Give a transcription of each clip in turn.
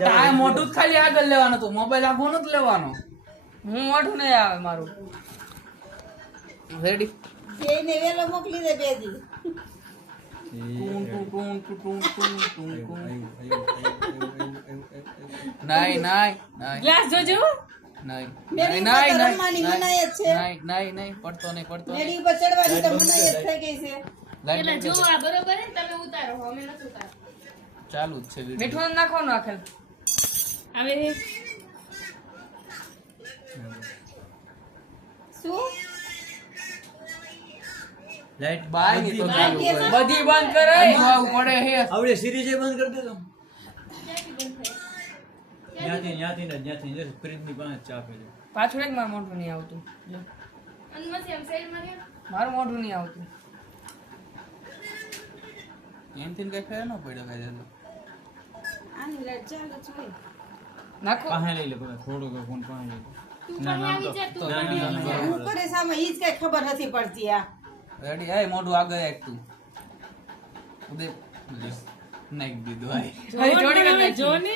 તારે ખાલી આગળ લેવાનું હતું મોબાઈલ ફોન જ લેવાનો. હું મોઢું નહીં આવે મારું. રેડી જઈને વેલો મોકલી દે બેજી. પડતો નહીં પડતો જો બરોબર તમે ઉતારો. અમે નથી ઉતારો ચાલુ જ છે. મીઠું નાખવાનું આખે. આવે શું? લાઈટ બાયની તો ચાલુ. બધી બંધ કરે. આવું પડે હે. હવે સિરીઝ બંધ કરી ક્યાંથી બંધ થાય? ત્યાંથી ત્યાંથી ને જો પાસે ચા પી લે પાછું એક મારું મોઢું નહીં આવતું. અને મસી આમ સાઈડમાં રહ્યો મોઢું નહીં આવતું. એનથી કઈ ફેર ન પડ્યો કઈ. આની લાઈટ ચાલુ જ હોય. નાખો. પાસે લઈ લે કોઈ ફોન પાસે લઈ લે. તું ના, પણ ના, આવી તો- જા તું તો પણ video આવી જા. નો હું કરે સામે ઈ જ કઈ ખબર નથી પડતી આ રેડી આય મોઢું આગળ એક તું. ઉદય લે. નાખી આય જોડી કરી નાખી. જો ને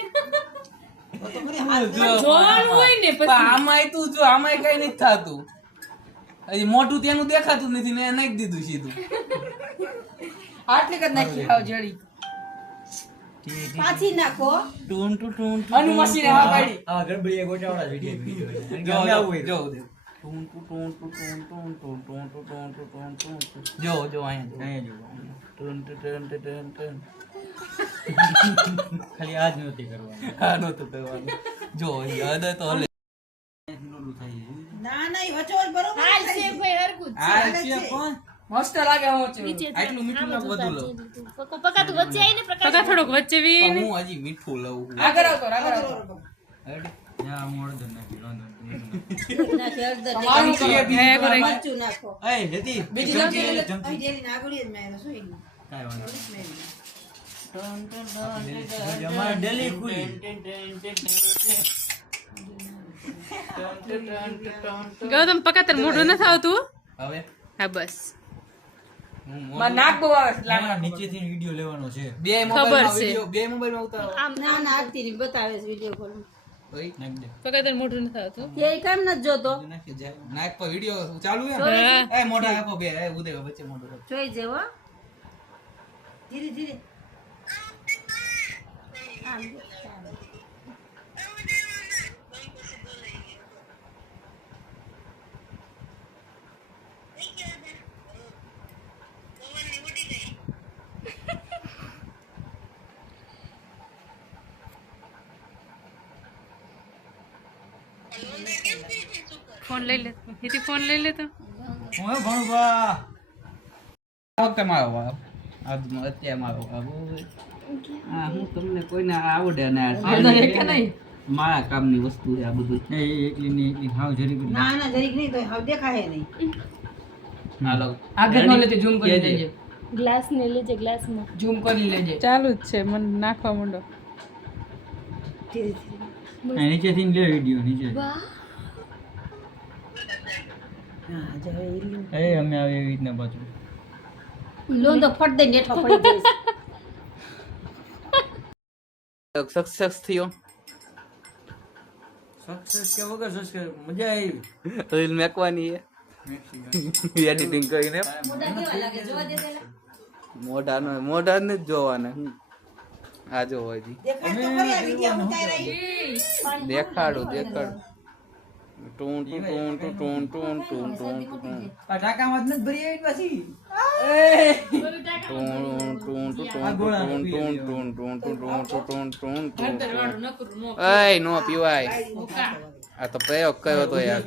તો તો મને હાથ જો, જોવાનું હોય ને પણ આમાંય તું જો આમાંય કઈ નથી થતું. હજી મોટું તેનું દેખાતું નથી ને એ નાખી દીધું સીધું. આટલી જ નાખી. જડી. પાછી નાખો ટૂંટુ ટૂંટુ અનુમસી ને હા પાડી આ ગરબડીએ ગોટાવાળા વિડિયો વિડિયો ગમે આવું જો ટૂંટુ ટૂંટુ ટૂંટુ ખાલી આજ નહોતી કરવાનું આ નહોતું જો મસ્ત લાગે હું છું. આટલું મીઠું ના વધુ લઉં પકા તું વચ્ચે આવીને પ્રકાશ પકા થોડોક વચ્ચે વી હું હજી મીઠું લઉં આગળ આવતો આગળ આવતો યા ગૌતમ પકા તાર મોઢું નથી આવતું? હવે? હા બસ. નાક બહુ આવે નીચેથી વીડિયો લેવાનો છે બે. વીડિયો બે મોબાઈલમાં ઉતારો ના ના આરતી ની બતાવે છે વીડિયો કોલ ઓય, નાખી દે. પકાતર મોઢું નથી આવતું તે કેમ નથી જોતો નાક પર વીડિયો ચાલુ છે એ મોઢા આપો બે એ ઉદય વચ્ચે મોઢું જોઈ જેવો ધીરે ધીરે આમ ફોન લઈ લે. હિતી ફોન લઈ લે તો. હું ભણવા વખતે મારો વારો. અત્યારે મારો વારો. હા હું તમને કોઈને આવડે ને આ કે નહીં? મારા કામની વસ્તુ છે આ બધું. એ એકલી ને એકલી. હાવ જરી ના. ના જરીક નહીં તો હાવ દેખાય નહીં. હાલો. આગળ નો લેતે ઝૂમ કરી. લેજે. ગ્લાસ ને લેજે ગ્લાસમાં ઝૂમ કરી લેજે. ચાલુ જ છે મને નાખવા માંડો. ધીરે ધીરે. નીચેથી લે વીડિયો નીચે. એ અમે આવી એવી રીતના પાછું. લોન તો ફટ દઈને નેઠો પડી જઈશ. સક્સેસ થયો. સક્સેસ કે વગર સક્સેસ? મજા આવી. રીલ મેકવાની છે એડિટિંગ કરીને. મોઢાનો મોઢા ને જ જોવાના. આ જો દેખાડો દેખાડો. દેખાડું. દેખાડું ટૂન ટૂન ટૂન ટૂન ટૂન ટૂન ટૂન ટૂન પટાકા મત જ નથી ભરી આવી પછી? ટૂન ટૂન ટૂન ટૂન ટૂન ટૂન ટૂન ટૂન ટૂન ટૂન ટૂન ટૂન ટૂન ટૂન એય નો પીવાય. આ તો પ્રયોગ કર્યો તો યાર.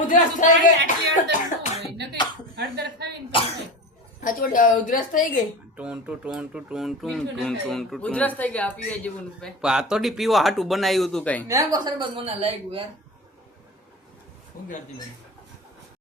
ઉધરસ થઈ ગઈ. હચવટ ઉધરસ થઈ ગઈ. ટોન્ટુ ટોન્ટુ ટોન્ટુ ટોન્ટુ ઉધરસ થઈ ગઈ આપી આજે બન પે પાતોડી પીવા હાટું બનાવ્યું હતું કઈ. મેં મને લાગ્યું યાર. હું ગયાતી